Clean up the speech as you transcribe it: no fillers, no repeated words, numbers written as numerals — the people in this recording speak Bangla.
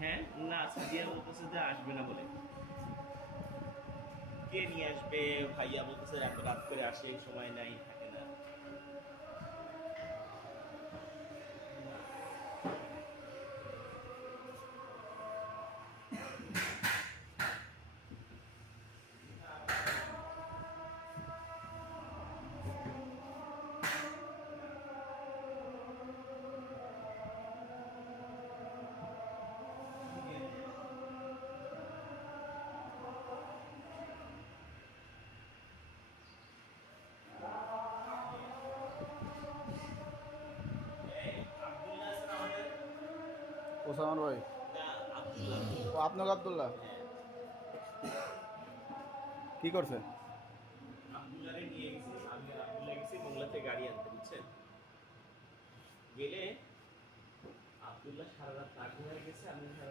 হ্যাঁ না, সাদিয়া বলতেছে যে আসবে না বলে। কে নিয়ে আসবে? ভাইয়া বলতেছে এত রাত করে আসে, সময় নাই, থাকে না। এই, আব্দুল্লাহ আছে না আমাদের? ওসামান ভাই। না, আব্দুল্লাহ। ও আপনাকে আবদুল্লাহ হ্যাঁ, কি করছে? আব্দুল্লাহরে নিয়ে গেছি, আমি আর আব্দুল্লাহ গেছি মোংলাতে গাড়ি আনতে, বুঝছেন? গেলে আব্দুল্লাহ সারা রাত না ঘুমায় গেছে, আমি সারা